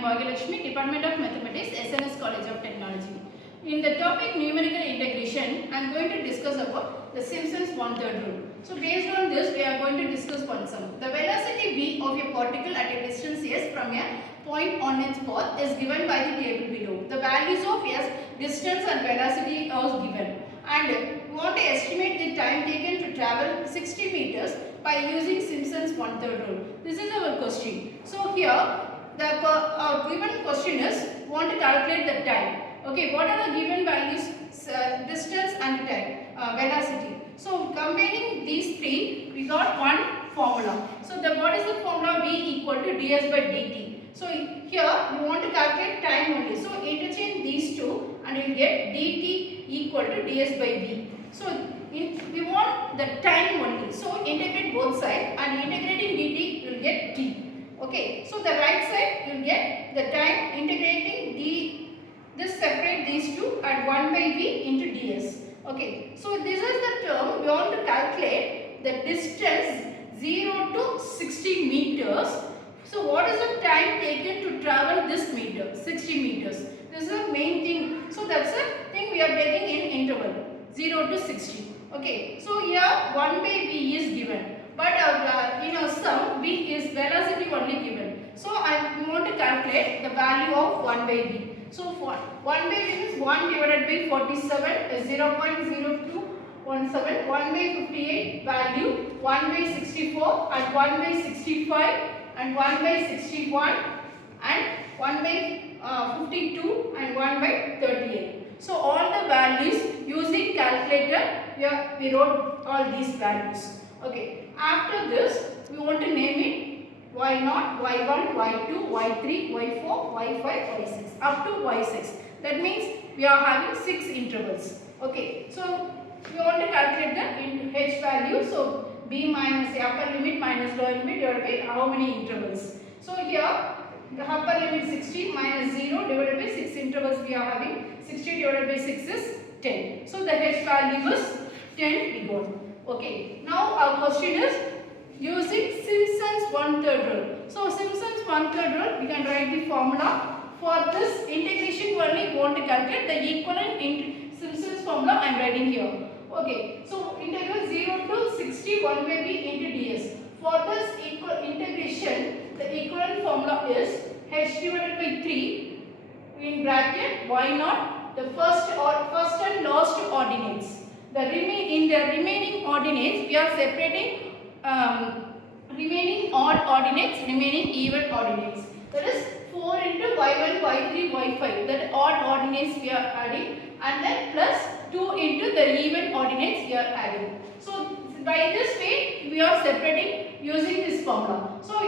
am Bhagyalakshmi, Department of Mathematics, SNS College of Technology. In the topic numerical integration, I am going to discuss about the Simpson's one-third rule. So based on this, we are going to discuss one sum. The velocity v of a particle at a distance s from a point on its path is given by the table below. The values of s, distance and velocity are given. And we want to estimate the time taken to travel 60 meters by using Simpson's one-third rule. This is our question. So here, the given question is, want to calculate the time. Okay, what are the given values? Distance and time, velocity. So combining these three, we got one formula. So what is the formula? V equal to ds by dt. So here we want to calculate time only. So interchange these two and you will get dt equal to ds by v. So we want the time only. So integrate both sides and integrating dt you will get t. Okay. So the right side you will get the time integrating d. This separate these two and 1 by v into ds. Okay. So this is the term we want to calculate the distance 0 to 60 meters. So what is the time taken to travel this meter? 60 meters. This is the main thing. So that's the thing we are taking in interval 0 to 60. Okay. So here 1 by v is given. But in our sum v is velocity only given. So we want to calculate the value of 1 by v. So for 1 by v is 1 divided by 47 is 0.0217, 1 by 58 value, 1 by 64 and 1 by 65 and 1 by 61 and 1 by 52 and 1 by 38. So all the values using calculator we wrote all these values. Okay. After this we want to name it y0, y1, y2, y3, y4, y5, y6 up to y6. That means we are having 6 intervals. Okay. So we want to calculate the h value. So b minus the upper limit minus lower limit divided by how many intervals. So here the upper limit 60 minus 0 divided by 6 intervals we are having. 60 divided by 6 is 10. So the h value is 10 we got. Okay. Now our question is using Simpson's one-third rule. So Simpson's one-third rule, we can write the formula. For this integration only we want to calculate the equivalent in Simpson's formula I am writing here. Okay. So integral 0 to 60 1 by v into ds. For this integration, the equivalent formula is h divided by 3 in bracket y0, the first and last ordinates. In the remaining ordinates, we are separating remaining odd ordinates, remaining even ordinates. That is 4 into y1, y3, y5. That odd ordinates we are adding, and then plus 2 into the even ordinates we are adding. So by this way we are separating using this formula. So I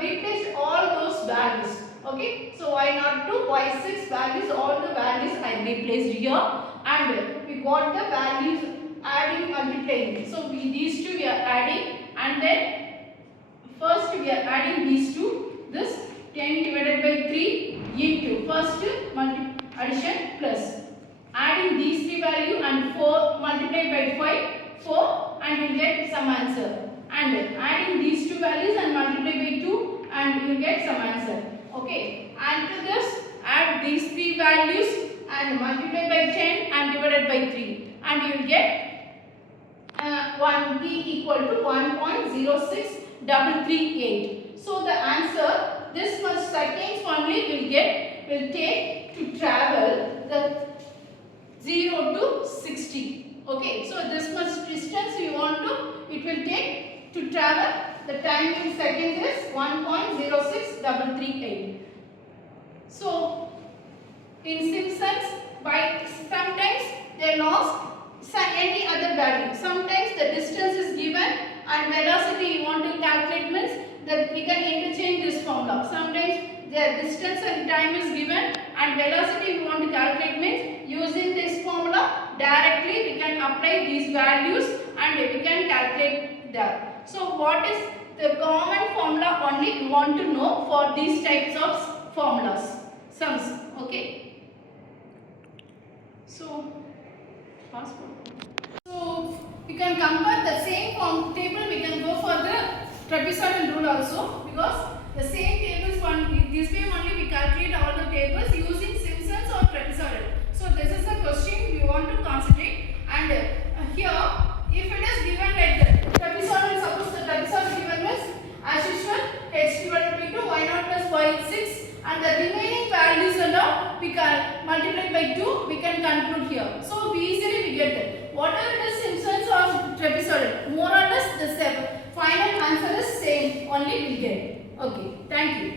replaced all those values. Okay. So y0 to y6 values, all the values I replaced here, and we got the values adding, multiplying. So these two we are adding, and then first we are adding these two. This 10 divided by 3 into first addition plus adding these three value and 4 multiplied by 5 4 and you will get some answer, and adding these two values and multiply by 2 and you will get some answer. Okay. And to this add these three values and multiply by 10 and divided by 3 and you will get 1 t equal to 1.06338. So the answer, this much seconds only will take to travel the 0 to 60. Okay. So this much distance you want to, it will take to travel. The time in seconds is 1.06338. So in Simpsons, by sometimes they lost any other value. Sometimes the distance is given and velocity you want to calculate means that we can interchange this formula. Sometimes the distance and time is given and velocity we want to calculate means using this formula directly we can apply these values and we can calculate that. So what is the common formula only we want to know for these types of formulas, sums. Okay. So we can compare the same form table, we can go for the trapezoidal rule also, because the same tables this way only we tables using Simpsons or trapezoidal. So this is the question we want to concentrate. And here, if it is given like that, trapezoidal, suppose the trapezoidal given is as usual h divided by 2, y0 plus y is 6, and the remaining values are now we can multiply by 2, we can conclude here. So we easily we get that. Whatever it is Simpsons or trapezoidal, more or less the final answer is same, only we get. Okay, thank you.